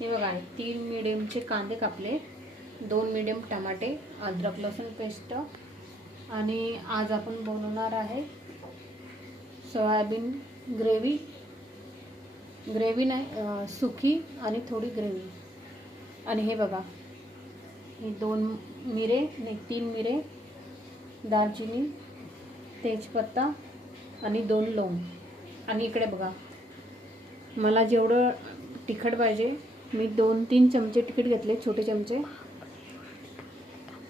हे बघा, 3 मीडियमचे कांदे कापले, 2 मीडियम टमाटे, अद्रक लसूण पेस्ट, आणि आज आपण बनवणार आहे सोयाबीन ग्रेव्ही नाही, सुकी आणि थोडी ग्रेव्ही. आणि हे बघा, हे 3 मिरे, दालचिनी, तेजपत्ता आणि 2 लवंग. आणि इकडे बघा, मला जेवढं तिखट पाहिजे मी 2-3 चमचे तिखट घेतले, छोटे चमचे.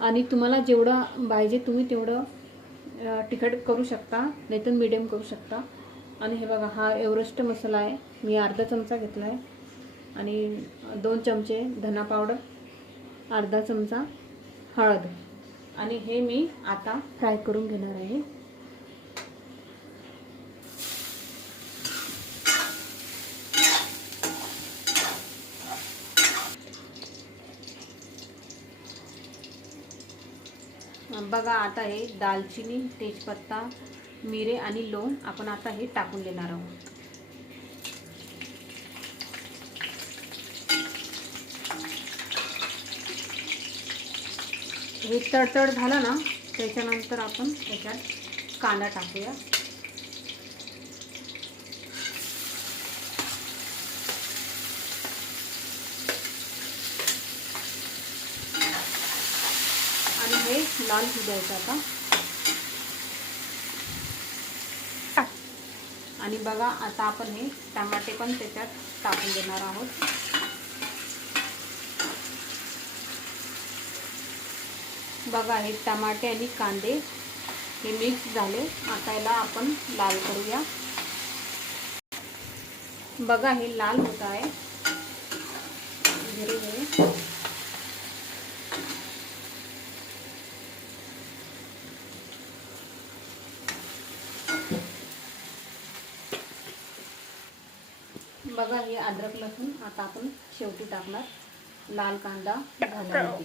आणि तुम्हाला जेवढं पाहिजे तुम्ही तेवढं तिखट करू शकता, नाहीतर मीडियम करू शकता. आणि हे बघा, हा एव्हरेस्ट मसाला आहे, मी अर्धा चमचा घेतला आहे. आणि 2 चमचे धना पावडर, अर्धा चमचा हळद. आणि हे मी आता फ्राय करून घेणार आहे. बघा, आता हे दालचिनी, तेजपत्ता, मिरे आणि लवंग आपण आता हे टाकून देणार आहोत. हे तडतड झालं ना, त्याच्यानंतर आपण त्याच्यात कांदा टाकूया. आणि हे लाल होऊ द्यायचं आता. आणि बघा, आता आपण हे टमाटे पण त्याच्यात टाकून देणार आहोत. बघा, हे टमाटे आणि कांदे हे मिक्स झाले. आता याला आपण लाल करूया. बघा, हे लाल होत आहे धीरे धीरे. बघा, हे अद्रक लसूण आता आपण शेवटी टाकणार. लाल कांदा झाल्यावरती.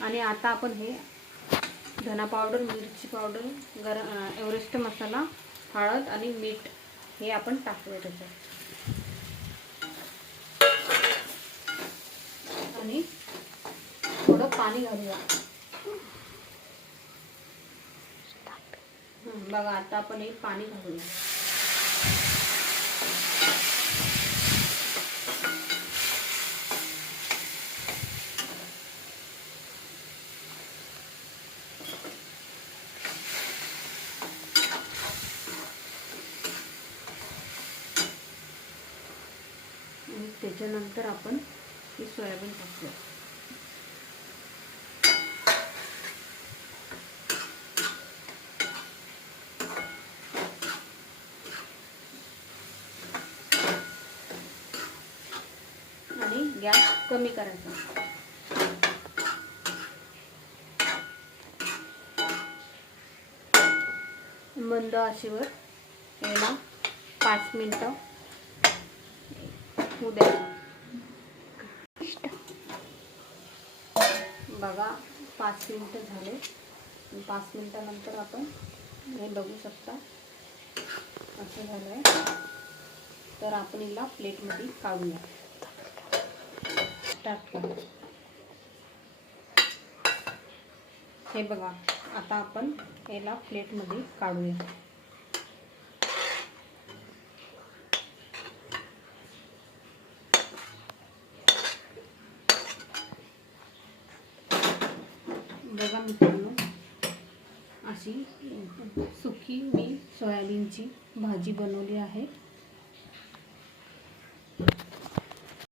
आणि आता आपण हे धना पावडर, मिरची पावडर, एव्हरेस्ट मसाला, हळद आणि मीठ हे आपण टाकूया त्याच्यात. आणि थोडं पाणी घालूया. बघा, आता आपण हे पाणी घालूया. आणि त्याच्यानंतर आपण ही सोयाबीन टाकूया. आणि गॅस कमी करायचा. मंद आचेवर याला 5 मिनिटं होऊ द्यायचं. बघा, 5 मिनिटं झाले. 5 मिनिटानंतर आपण हे बघू शकता असं झालं आहे. तर आपण याला प्लेटमध्ये काढूया. हे बघा, आता आपण याला प्लेटमध्ये काढूया. बघा मित्रांनो, अशी सुकी मी सोयाबीनची भाजी बनवली आहे.